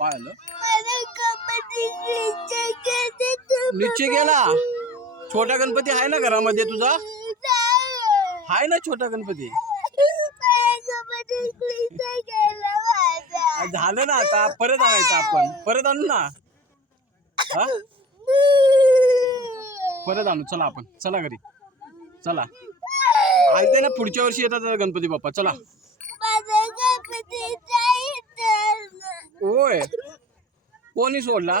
काय आलं नीचे गेला छोटा गणपती आहे ना घरामध्ये तुझा आहे ना छोटा गणपती झालं ना आता परत आणायचं आपण परत आणू ना हा परत आणू चला आपण चला घरी चला आलते ना पुढच्या वर्षी येतात गणपती बाप्पा चला होय कोणी सोडला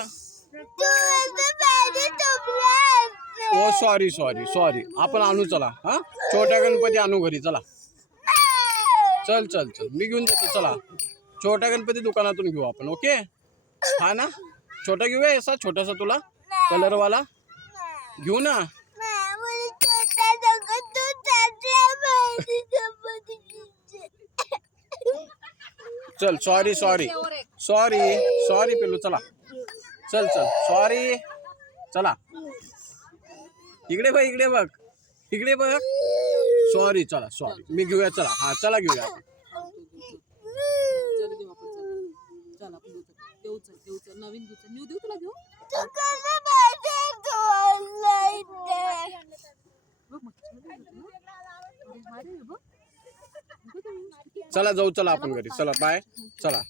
ओ सॉरी सॉरी सॉरी आपण आणू चला हा छोट्या गणपती आणू घरी चला चल चल चल मी घेऊन जातो चला छोटा गणपती दुकानातून घेऊ आपण ओके हा ना छोटा घेऊया असा छोटासा तुला कलर वाला घेऊ ना चल सॉरी सॉरी सॉरी सॉरी पिल्लू चला चल चल सॉरी चला इकडे बघ इकडे बघ सॉरी चला सॉरी मी घेऊया चला हा चला घेऊया नवीन न्यू देऊ तुला घेऊ चला जाऊ चला आपण घरी चला बाय चला